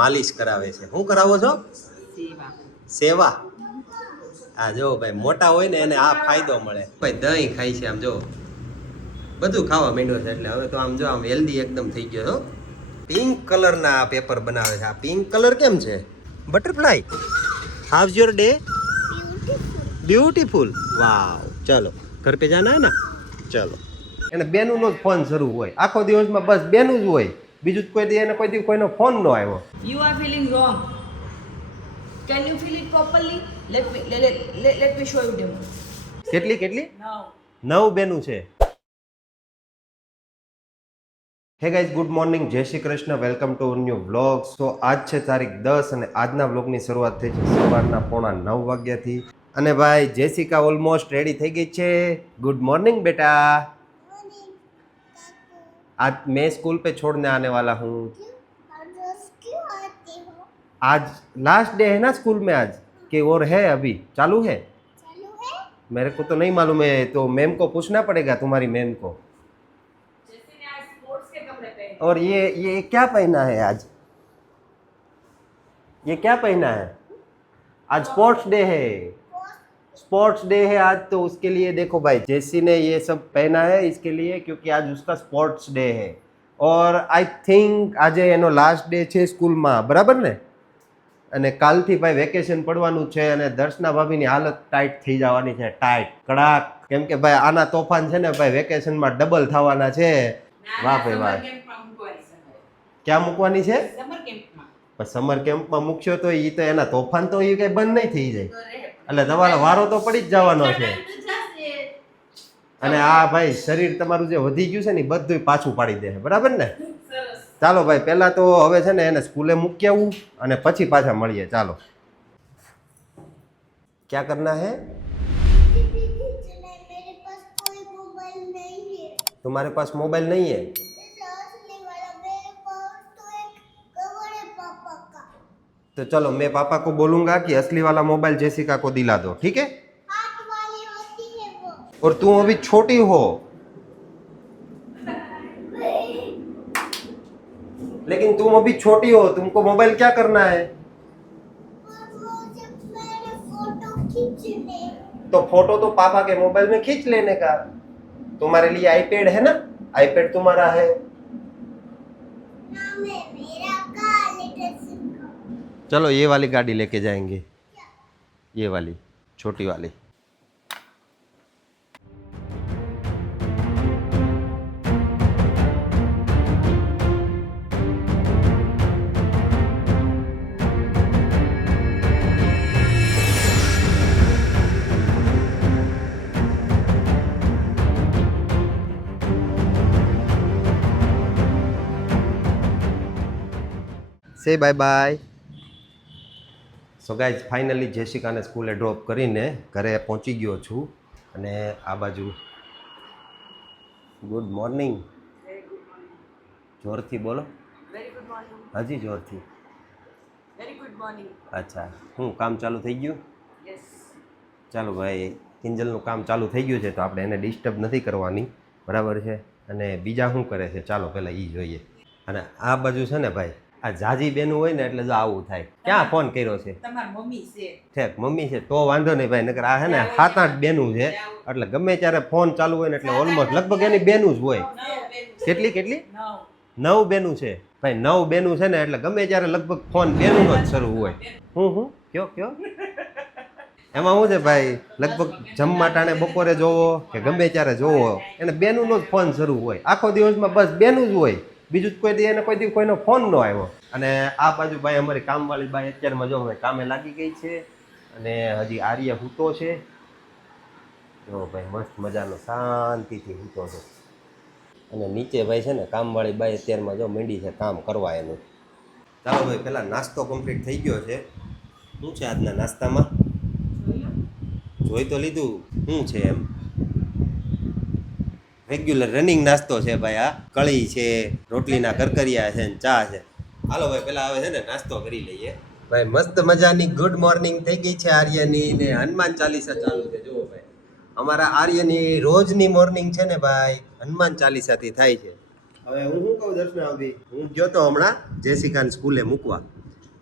માલિશ કરાવે છે. શું કરાવો છો? સેવા. સેવા. આ જો ભાઈ મોટા હોય ને એને આ ફાયદો મળે. ભાઈ દહીં ખાય છે, આમ જો બધું ખાવા માંડ્યો છે, એટલે હવે તો આમ જો આમ હેલ્ધી એકદમ થઈ ગયો છો. પિંક કલરના આ પેપર બનાવે છે. આ પિંક કલર કેમ છે? Butterfly. How's your day? Beautiful. Wow. ચલો ઘર पे जाना है ना? ચલો. એને બેનું નો જ ફોન શરૂ હોય આખો દિવસમાં, બસ બેનું જ હોય, બીજું કોઈ દી એને કોઈ દી કોઈનો ફોન ન આવ્યો. You are feeling wrong. Can you feel it properly? Let me show you demo. કેટલી Now. 9 બેનું છે. હે ગાઈઝ, ગુડ મોર્નિંગ, જય Shri Krishna, welcome to new vlog. તો આજ છે તારીખ 10 અને આજના વ્લોગની શરૂઆત થઈ છે સવારના 8:45 વાગ્યાથી. અને ભાઈ જેસિકા ઓલમોસ્ટ રેડી થઈ ગઈ છે. ગુડ મોર્નિંગ બેટા. आज मैं स्कूल पे छोड़ने आने वाला हूँ. आज लास्ट डे है ना स्कूल में आज, कि और है अभी चालू है? मेरे को तो नहीं मालूम है, तो मैम को पूछना पड़ेगा, तुम्हारी मैम को. और ये क्या पहना है आज? ये क्या पहना है? आज स्पोर्ट्स डे है. स्पोर्ट्स डे है आज, तो उसके लिए देखो भाई जेसी ने ये सब पहना है इसके लिए, क्योंकि आज उसका स्पोर्ट्स डे है. और आई थिंक આજે એનો લાસ્ટ ડે છે સ્કૂલમાં, બરાબર ને? અને કાલથી ભાઈ વેકેશન પડવાનું છે અને દર્શના ભાભીની હાલત ટાઈટ થઈ જવાની છે, ટાઈટ કડાક, કેમ કે ભાઈ આના તોફાન છે ને ભાઈ વેકેશનમાં ડબલ થવાના છે. વાહ ભાઈ વાહ. ક્યાં મૂકવાની છે? સમર કેમ્પમાં મૂકશો તો એ તો એના તોફાન તો એ કઈ બંધ નહીં થઈ જાય, એટલે તમારો વારો તો પડી જ જવાનો છે. અને આ ભાઈ શરીર તમારું જે વધી ગયું છે ને બધું પાછું પાડી દે, બરાબર ને? ચાલો ભાઈ, પહેલા તો હવે છે ને એને સ્કૂલે મૂકી આવું અને પછી પાછા મળીએ. ચાલો. क्या करना है? तुम्हारे पास मोबाइल नहीं है? तो चलो मैं पापा को बोलूंगा कि असली वाला मोबाइल जेसिका को दिला दो, ठीक है? और तुम अभी छोटी हो, लेकिन तुम अभी छोटी हो, तुमको मोबाइल क्या करना है? तो फोटो तो पापा के मोबाइल में खींच लेने का. तुम्हारे लिए आईपैड है ना? आईपैड तुम्हारा है. चलो ये वाली गाड़ी लेके जाएंगे, ये वाली छोटी वाली. से bye bye. So guys, finally જેસિકાને સ્કૂલે ડ્રોપ કરીને ઘરે પહોંચી ગયો છું. અને આ બાજુ ગુડ મોર્નિંગ. જોરથી બોલો. Very good morning. હજી જોરથી. Very good morning. અચ્છા, હું કામ ચાલુ થઈ ગયું? Yes. ચાલો ભાઈ, કિંજલનું કામ ચાલુ થઈ ગયું છે તો આપણે એને ડિસ્ટર્બ નથી કરવાની, બરાબર છે? અને બીજા શું કરે છે ચાલો પહેલાં એ જોઈએ. અને આ બાજુ છે ને ભાઈ, આ જાજી બેનું હોય ને એટલે જો આવું થાય. ક્યાં ફોન કર્યો છે? તમારી મમ્મી છે. ઠેક મમ્મી છે તો વાંધો નહીં ભાઈ, નકર આ છે ને 7-8 બેનું છે, એટલે ગમે ત્યારે ફોન ચાલુ હોય ને એટલે ઓલમોસ્ટ લગભગ એની બેનું જ હોય. કેટલી 9 બેનું છે ભાઈ. 9 બેનું છે ને એટલે ગમે ત્યારે લગભગ ફોન બેનું જ શરૂ હોય. હું કયો એમાં શું છે ભાઈ, લગભગ જમવા ટાણે બપોરે જોવો કે ગમે ત્યારે જોવો એને બેનુંનો જ ફોન શરૂ હોય. આખો દિવસમાં બસ બેનું જ હોય, બીજું કોઈ દી એને કોઈ દી કોઈનો ફોન ન આવ્યો. અને આ બાજુ ભાઈ અમારી કામવાળી બાઈ અત્યારમાં જો હવે કામે લાગી ગઈ છે અને હજી આર્ય હૂતો છે. જો ભાઈ મસ્ત મજાનો શાંતિથી હૂતો છે. અને નીચે ભાઈ છે ને કામવાળી બાઈ અત્યારમાં જો માંડી છે કામ કરવા એનું. ચાલો ભાઈ, પહેલાં નાસ્તો કમ્પ્લીટ થઈ ગયો છે. શું છે આજના નાસ્તામાં? જોઈ તો લીધું. શું છે એમ? રેગ્યુલર રનિંગ નાસ્તો છે ભાઈ. આ કળી છે, રોટલીના કરકરિયા છે ને ચા છે. હાલો ભાઈ, પેલા હવે છે ને નાસ્તો કરી લઈએ. ભાઈ મસ્ત મજાની ગુડ મોર્નિંગ થઈ ગઈ છે આર્યની, ને હનુમાન ચાલીસા ચાલુ છે. જુઓ ભાઈ, અમારા આર્યની રોજની મોર્નિંગ છે ને ભાઈ હનુમાન ચાલીસાથી થાય છે. હવે હું શું કહું દર્શના ભાભી, હું ગયો તો હમણાં જેસિકાને સ્કૂલે મૂકવા,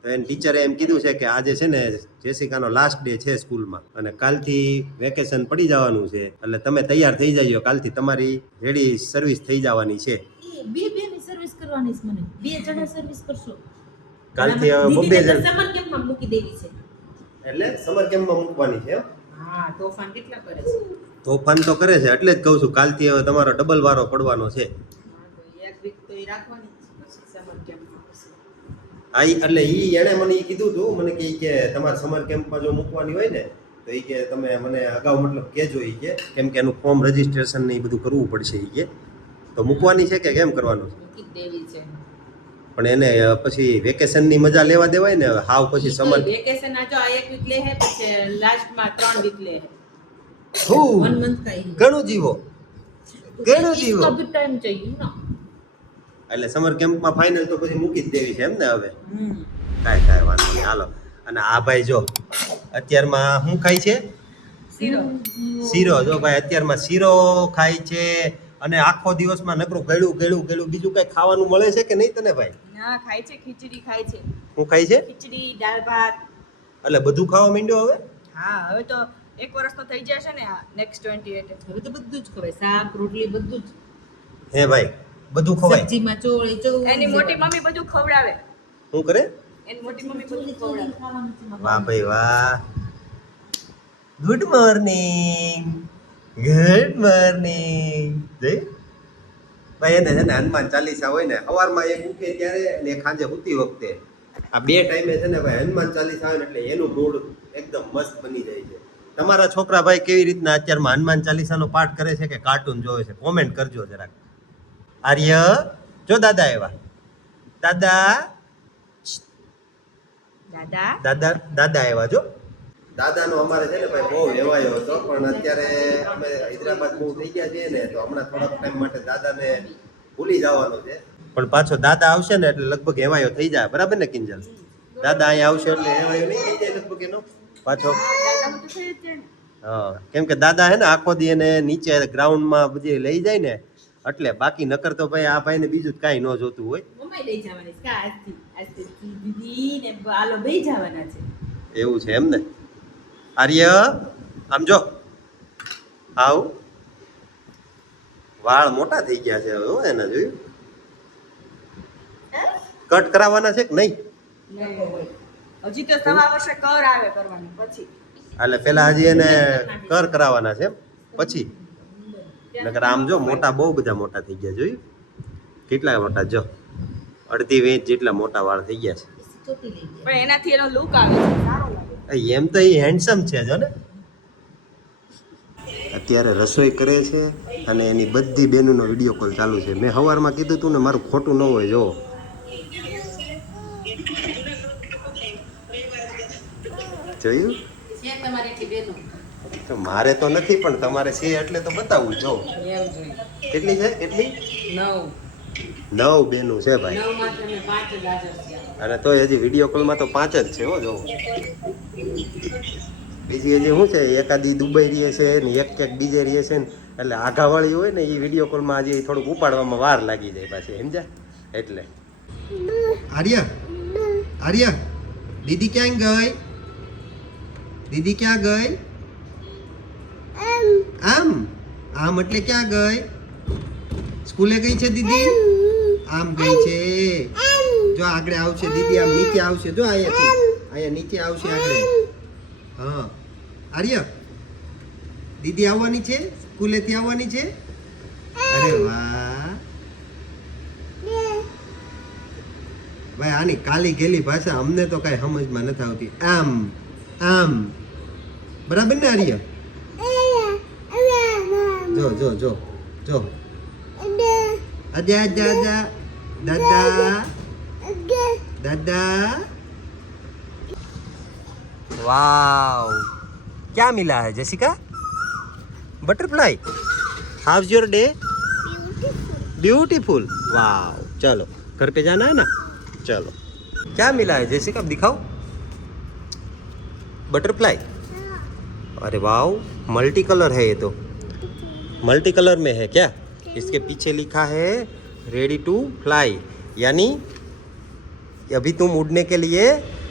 તો એને ટીચરે એમ કીધું છે કે આજે છે ને જેસિકાનો લાસ્ટ ડે છે સ્કૂલમાં અને કાલથી વેકેશન પડી જવાનું છે એટલે તમે તૈયાર થઈ જજો કાલથી તમારી રેડી સર્વિસ થઈ જવાની છે બે ની સર્વિસ કરવાની છે મને 2 જણા સર્વિસ કરશો કાલથી હવે બબ્બે જણ સમર કેમ્પમાં મૂકી દેવી છે એટલે સમર કેમ્પમાં મૂકવાની છે એમ? હા તોફાન કેટલા કરે છે તોફાન તો કરે છે એટલે જ કહું છું કાલથી હવે તમારો ડબલ વારો પડવાનો છે એક વીક તો એ રાખવાની પછી સમર કેમ્પમાં પછી એટલે એણે મને કીધું હતું મને કે તમારે સમર કેમ્પમાં જો મૂકવાની હોય ને તો એ કે તમે મને અગાઉ મતલબ કહેજો એ કે કેમ કે એનું ફોર્મ રજીસ્ટ્રેશન ને એ બધું કરવું પડશે એ કે તો મૂકવાની છે કે કેમ કરવાનું છે મૂકી દેવી છે પણ એને પછી વેકેશનની મજા લેવા દેવાય ને હાવ પછી સમર વેકેશન આ જો એક વીક લે હે પછી લાસ્ટમાં 3 વીક લે હે હું 1 મંથ કા ઘણું જીવો ઘણું જીવો इसका भी टाइम चाहिए ना એટલે સમર કેમ્પમાં ફાઇનલ તો પછી મૂકી જ દેવી છે એમ ને હવે કાંઈ વાંધો નહીં હાલો અને આ ભાઈ જો અત્યારમાં શું ખાય છે શીરો જો ભાઈ અત્યારમાં શીરો ખાય છે અને આખો દિવસમાં નકરું ગળ્યું બીજું કઈ ખાવાનું મળે છે કે નહીં તને ભાઈ ના ખાય છે ખીચડી ખાય છે શું ખાય છે ખીચડી દાળ ભાત એટલે બધું ખાવા માંડ્યો હવે હા હવે તો 1 વર્ષ તો થઈ જશે ને નેક્સ્ટ 28 હવે તો બધું જ ખવાય શાક રોટલી બધું જ હે ભાઈ બધું ખવાય સબ્જીમાં ચોળી એની મોટી મમ્મી બધું ખવડાવે શું કરે એની મોટી મમ્મી બધું ખવડાવે વાહ ભાઈ વાહ ગુડ મોર્નિંગ જય ભાઈ એને છે ને હનુમાન ચાલીસા હોય ને સવારમાં એક ઉઠે ત્યારે અને એક સાંજે સૂતી વખતે આ બે ટાઈમે છે ને ભાઈ હનુમાન ચાલીસા આવે ને એટલે એનું મૂડ એકદમ મસ્ત બની જાય છે તમારા છોકરા ભાઈ કેવી રીતના અત્યારમાં હનુમાન ચાલીસાનો પાઠ કરે છે કે કાર્ટૂન જોવે છે કોમેન્ટ કરજો જરાક આર્ય જો દાદા એવા દાદા એવા જો દાદાનો અમારે છે ને ભાઈ બહુ લેવાયો હતો પણ અત્યારે અમે હૈદરાબાદ મૂવ થઈ ગયા છીએ ને તો હમણાં થોડાક ટાઈમ માટે દાદાને ભૂલી જવાનું છે પણ પાછો દાદા આવશે ને એટલે લગભગ એવાયો થઈ જાય બરાબર ને કિંજલ દાદા અહીંયા આવશે એટલે એવાયો નહીં થઈ જાય લગભગ એનો પાછો હા કેમ કે દાદા હે ને આખો દી એને નીચે ગ્રાઉન્ડમાં બધી લઈ જાય ને એટલે બાકી નકર તો ભાઈ આ ભાઈને બીજું જ કાંઈ ન જોતું હોય લઈ જવાની છે આજથી દીદી ને આલો બેઈ જવાના છે એવું છે એમ ને આર્ય આમ જો આવ વાળ મોટા થઈ ગયા છે હવે એના જોયું કટ કરાવવાના છે કે નહીં હજી તો સવા વર્ષે કર આવે કરવાની પછી એટલે પેલા હજી એને કર કરાવવાના છે પછી નકર આમ જો મોટા બહુ બધા મોટા થઈ ગયા જોયું કેટલા મોટા જો અડધી વેચ જેટલા મોટા વાળ થઈ ગયા છે પણ એનાથી એનો લુક આવે છે સારો લાગે એમ તો એ હેન્ડસમ છે જો ને અત્યારે રસોઈ કરે છે અને એની બધી બહેનોનો વિડીયો કોલ ચાલુ છે મેં સવારમાં કીધું તું ને મારું ખોટું ન હોય જો જોયું છે તમારી એટલી બેનો તો મારે તો નથી પણ તમારે છે એટલે તો બતાવું જો કેટલી છે કેટલી 9 બેનું છે ભાઈ 9 માં તમે 5 જ હાજર છે અને તો હજી વિડીયો કોલમાં તો 5 જ છે હો જો બીજી હજી શું છે એકાદી દુબઈ રહે છે ને એક બીજે રહે છે ને એટલે આઘાવાળી હોય ને એ વિડીયો કોલમાં હજી થોડુંક ઉપાડવામાં વાર લાગી જાય પાછી સમજ્યા એટલે આર્ય દીદી ક્યાં ગઈ આમ એટલે ક્યાં ગઈ સ્કૂલે ગઈ છે દીદી આમ ગઈ છે જો આગળ આવશે દીદી આમ નીચે આવશે જો અહીંયા નીચે આવશે આગળ હા આર્ય દીદી આવવાની છે સ્કૂલેથી આવવાની છે અરે વાહ ભાઈ આની કાલી ગેલી ભાષા અમને તો કઈ સમજમાં નથી આવતી આમ બરાબર ને આર્ય જો दादा वाव क्या मिला है Jessica butterfly how's your day beautiful wow चलो घर पे जाना है ना चलो क्या मिला है जेसिका दिखाओ बटरफ्लाई अरे वाव मल्टी कलर है ये तो मल्टी कलर में है क्या इसके पीछे लिखा है रेडी टू फ्लाई यानी अभी तुम उड़ने के लिए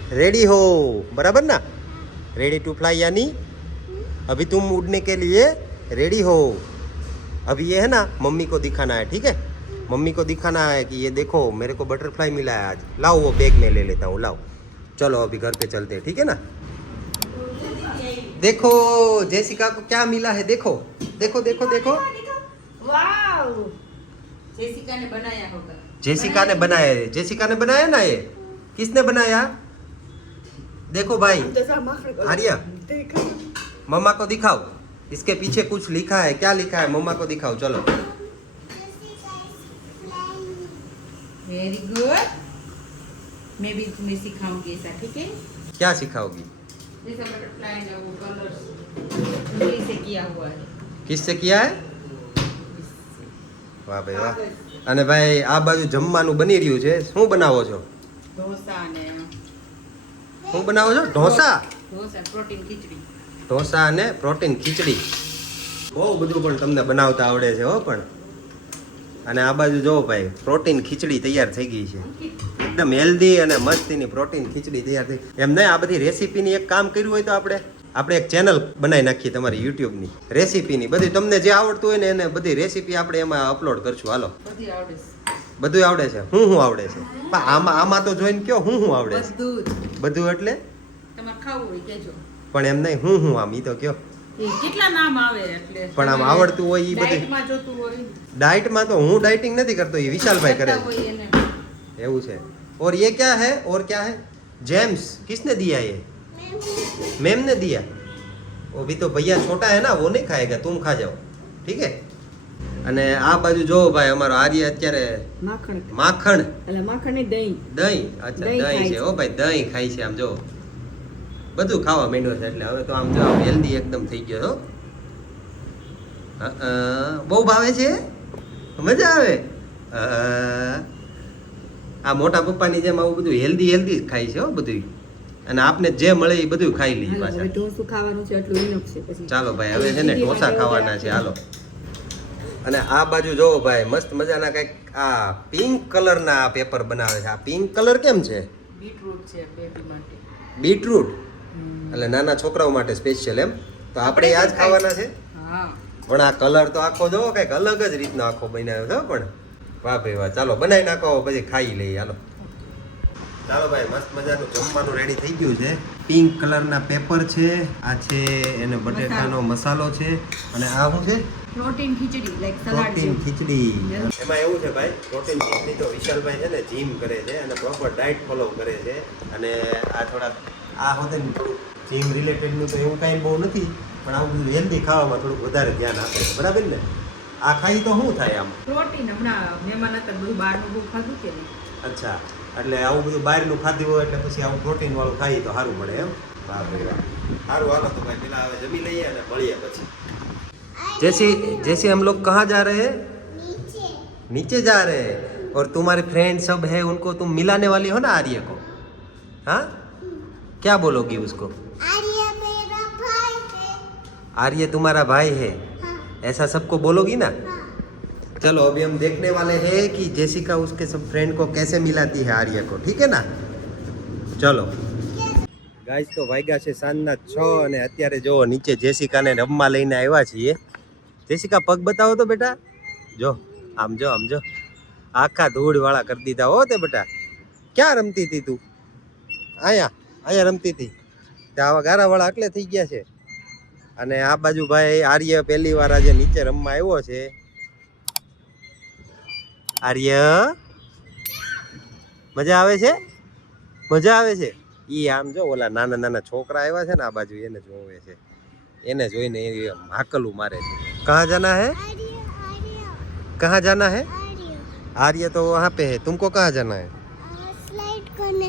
रेडी हो, बराबर ना? रेडी टू फ्लाई यानी अभी तुम उड़ने के लिए रेडी हो। अभी ये है ना, मम्मी को दिखाना है, ठीक है? मम्मी को दिखाना है कि ये देखो मेरे को बटरफ्लाई मिला है आज। लाओ वो बैग में ले लेता हूँ, लाओ। चलो अभी घर पे चलते हैं, ठीक है ना? देखो जेसिका को क्या मिला है, देखो देखो देखो देखो। वाव, जेसिका ने बनाया होगा। जेसिका ने बनाया है। जेसिका ने बनाया ना ये? किसने बनाया? देखो भाई, आर्या मम्मा को दिखाओ, इसके पीछे कुछ लिखा है। क्या लिखा है मम्मा को दिखाओ, चलो। Very good. मैं भी तुम्हें सिखाऊंगी ऐसा, ठीक है? क्या सिखाओगी? जैसा बटरफ्लाई ना वो कलर्स उंगली से किया हुआ है। किससे किया है? વાહ ભાઈ વાહ. અને ભાઈ આ બાજુ જમવાનું બની રહ્યું છે. શું બનાવો છો? ઢોસા ને શું બનાવો છો? ઢોસા. ઢોસા પ્રોટીન ખીચડી. ઢોસા અને પ્રોટીન ખીચડી. બહુ બધું પણ તમને બનાવતા આવડે છે હો પણ. અને આ બાજુ જો ભાઈ પ્રોટીન ખીચડી તૈયાર થઈ ગઈ છે. એકદમ હેલ્ધી અને મસ્તીની પ્રોટીન ખીચડી તૈયાર થઈ. એમ નહીં, આ બધી રેસીપીની એક કામ કર્યું હોય તો આપણે એક ચેનલ બનાવી નાખીએ તમારી યુટ્યુબની રેસીપીની. બધી તમને જે આવડતું હોય ને એને બધી રેસીપી આપણે એમાં અપલોડ કરશું. હાલો, બધી આવડે છે. બધું આવડે છે. શું આવડે છે? પણ આમાં તો જોઈને કયો શું આવડે છે? બધું જ. બધું એટલે તમારે ખાવું હોય કેજો. પણ એમ નહીં, હું આમ ઈ તો કયો. એ કેટલા નામ આવે એટલે પણ આમ આવડતું હોય ઈ બધી. ડાયટમાં જોતું હોય. डाइट में तो हूँ डाइटिंग नहीं करता, ये विशाल भाई करे હોય એને. એવું છે. और ये क्या है? और क्या है? जेम्स किसने दिया ये? मैम ने दिया. वो भी तो भैया छोटा है ना, वो नहीं खाएगा, तुम खा जाओ, ठीक है? અને આ બાજુ જો ભાઈ અમારો આર્ય અત્યારે માખણ માખણ એટલે માખણ નહીં, દહીં. દહીં. અચ્છા, દહીં દહીં ખાય છે. છે. ઓ ભાઈ દહીં ખાય છે. આમ જો બધું ખાવા માંડ્યો છે એટલે હવે તો આમ જો હેલ્ધી એકદમ થઈ ગયો છો. બહુ ભાવે છે, મજા આવે. આ મોટા પપ્પાની જેમ આવું બધું હેલ્ધી જ ખાય છે હો બધું. અને આપને જે મળે એ બધું ખાઈ લઈએ હાલો, હવે પાછા. ઢોસું ખાવાનું છે એટલું enough છે પછી. ચાલો ભાઈ, હવે છે ને ઢોસા ખાવાના છે. હાલો. અને આ બાજુ જોવો ભાઈ, મસ્ત મજાના કંઈક આ પિંક કલરના પેપર બનાવે છે. આ પિંક કલર કેમ છે? બીટરૂટ છે બેબી માટે. બીટરૂટ. એટલે નાના છોકરાઓ માટે સ્પેશિયલ એમ. તો આપણે આ જ ખાવાના છે. હા. પણ આ કલર તો આખો જોવો કંઈક અલગ જ રીતનો આખો બનાવ્યો છે પણ. વાહ ભાઈ વાહ. ચાલો બનાવી નાખો, પછી ખાઈ લઈએ. હાલો ચાલો ભાઈ, મસ્ત મજાનું જમવાનું રેડી થઈ ગયું છે. પિંક કલરના પેપર છે, આ છે એને બટેટાનો મસાલો છે, અને આ શું છે? પ્રોટીન ખીચડી લાઈક સલાડ પ્રોટીન જેવું. ખીચડી. એમાં એવું છે ભાઈ, પ્રોટીન ખીચડી તો વિશાલભાઈ છે ને જીમ કરે છે અને પ્રોપર ડાયટ ફોલો કરે છે. અને આ થોડાક આ હોતે ને થોડુંક જીમ રિલેટેડનું તો એવું કાંઈ બહુ નથી, પણ આવું બધું હેલ્ધી ખાવામાં થોડુંક વધારે ધ્યાન આપે છે. બરાબર ને? આ ખાઈ તો શું થાય આમ? પ્રોટીન હમણાં મહેમાન હતા બધું બહારનું બહુ ખાધું કે નહીં. અચ્છા, એટલે આવું બધું બહારનું ખાધું હોય એટલે પછી આવું પ્રોટીન વાળું ખાઈ તો સારું પડે એમ. વાહ ભાઈ વાહ. સારું, હાલો તો ભાઈ પેલા હવે જમી લઈએ અને મળીએ પછી. जैसे हम लोग कहाँ जा रहे हैं? नीचे जा रहे हैं. और तुम्हारे फ्रेंड सब है, उनको तुम मिलाने वाली हो ना आर्य को? हाँ, क्या बोलोगी उसको? आर्य मेरा भाई है. आर्य तुम्हारा भाई है, ऐसा सबको बोलोगी ना? चलो अभी हम देखने वाले हैं कि जेसिका उसके सब फ्रेंड को कैसे मिलाती है आर्य को, ठीक है ना? चलो ગાઈસ, તો વાગ્યા છે સાંજના 6 અને અત્યારે જો નીચે જેસિકાને રમવા લઈને આવ્યા છીએ. જેસિકા પગ બતાવો તો બેટા. જો આમ જો, આમ જો, આખા ધૂળ વાળા કરી દીધા હો તે બેટા. ક્યાં રમતી હતી તું? અહીંયા રમતી હતી. ત્યાં આવા ગારા વાળા એટલે થઈ ગયા છે. અને આ બાજુ ભાઈ આર્ય પહેલી વાર આજે નીચે રમવા આવ્યો છે. આર્ય મજા આવે છે? મજા આવે છે? ઈ આમ જો ઓલા નાના નાના છોકરા આવ્યા છે ને આ બાજુ, એને જોવે છે. એને જોઈને એ હાકલું મારે છે. कहाँ जाना है? आर्य आर्य कहाँ जाना है? आर्य आर्य तो वहाँ पे है, तुमको कहाँ जाना है? स्लाइड करने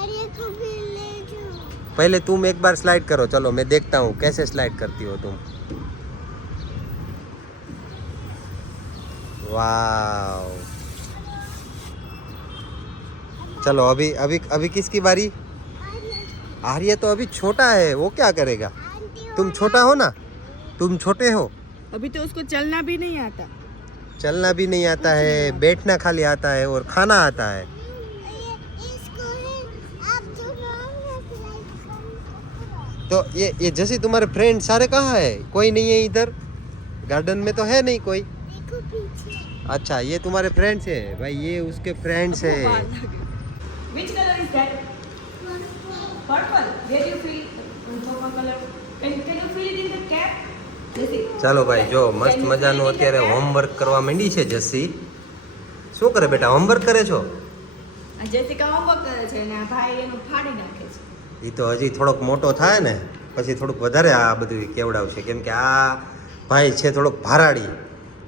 आर्य को भी ले जाओ. पहले तुम एक बार स्लाइड करो, चलो मैं देखता हूँ कैसे स्लाइड करती हो तुम. वाव. चलो अभी अभी अभी किसकी बारी? आर्य तो अभी छोटा है, वो क्या करेगा? तुम छोटा हो ना, तुम छोटे हो. अभी तो उसको चलना भी नहीं आता. चलना भी नहीं आता है, बैठना खाली आता है और खाना आता है. इसको है आप दोनों तो ये जैसे तुम्हारे फ्रेंड सारे कहाँ है? कोई नहीं है इधर गार्डन में, तो है नहीं कोई? देखो पीछे अच्छा, ये तुम्हारे फ्रेंड्स है भाई, ये उसके फ्रेंड्स है। Which color is that? Purple. Where you feel purple color? Can you feel it in the cap? Jesse. ચાલો ભાઈ, જો મસ્ત Can you મજાનું feel it in the અત્યારે cap? હોમવર્ક કરવા માંડી છે જસ્સી. શું કરે બેટા, હોમવર્ક કરે છો? આ જેસિકા હોમવર્ક કરે છે અને આ ભાઈ એનું ફાડી નાખે છે. એ તો હજી થોડોક મોટો થાય ને પછી થોડુંક વધારે આ બધું કેવડાવશે, કેમ કે આ ભાઈ છે થોડોક ભારાડી,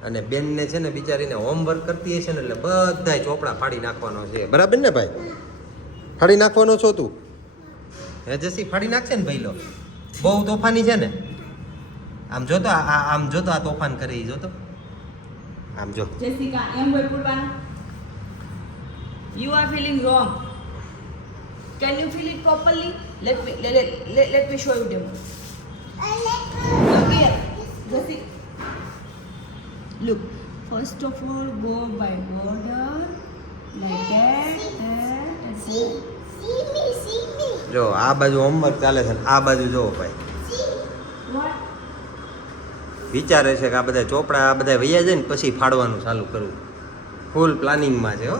અને બેનને છે ને બિચારીને હોમવર્ક કરતી હશે ને એટલે બધાય ચોપડા ફાડી નાખવાનો છે. બરાબર ને ભાઈ? ફાડી નાખવાનો છો તું? હે જસી, ફાડી નાખશે ને ભાઈ? લો, બહુ તોફાની છે ને. આમ જો તો આમ જો તો આ તોફાન કરે, ઈ જો તો આમ જો. જેસિકા એમ હોય પૂરવાનું. You are feeling wrong. Can you feel it properly? Let me show you demo. Look here. Jesse. Look. First of all, go by border like that, and see me જો આ બાજુ હોમવર્ક ચાલે છે ને આ બાજુ જો ભાઈ what? વિચારે છે કે આ બધા ચોપડા આ બધા વૈયા જાય ને પછી ફાડવાનું ચાલુ કરવું. ફૂલ પ્લાનિંગમાં છે હો.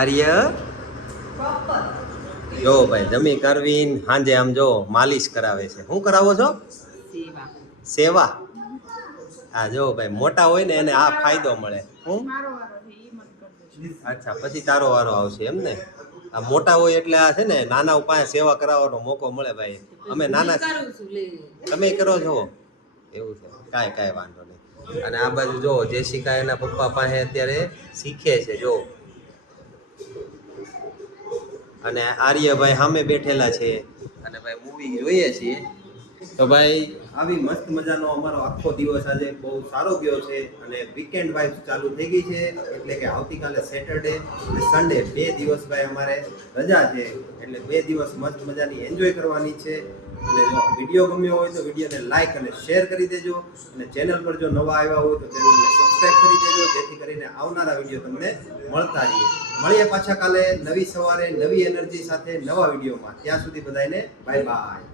આર્ય Proper. જો ભાઈ, જમી કરવીને સાંજે આમ જો માલિશ કરાવે છે. શું કરાવો છો? સેવા. સેવા. હા જો ભાઈ, મોટા હોય ને એને આ ફાયદો મળે. હું અચ્છા, પછી તારો વારો આવશે એમ ને? આ મોટા હોય એટલે આ છે ને નાના પાસે સેવા કરાવવાનો મોકો મળે ભાઈ. અમે નાના કરું છું લે. તમે કરો છો એવું છે? કાંઈ વાંધો નહીં. અને આ બાજુ જો જેસિકા એના પપ્પા પાસે અત્યારે શીખે છે જો. અને આર્યભાઈ સામે બેઠેલા છે અને ભાઈ મૂવી જોઈએ છીએ. તો ભાઈ આવી મસ્ત મજાનો અમારો આખો દિવસ આજે બહુ સારો ગયો છે અને વીકેન્ડ વાઇબ્સ ચાલુ થઈ ગઈ છે. એટલે કે આવતીકાલે સેટરડે અને સન્ડે 2 દિવસ ભાઈ અમારે રજા છે, એટલે 2 દિવસ મસ્ત મજાની એન્જોય કરવાની છે. અને જો વિડીયો ગમ્યો હોય તો વિડીયોને લાઈક અને શેર કરી દેજો, અને ચેનલ પર જો નવા આવ્યા હોય તો ચેનલને સબસ્ક્રાઈબ કરી દેજો, જેથી કરીને આવનારા વિડીયો તમને મળતા રહીએ. મળીએ પાછા કાલે નવી સવારે નવી એનર્જી સાથે નવા વિડીયોમાં. ત્યાં સુધી બધાને બાય બાય.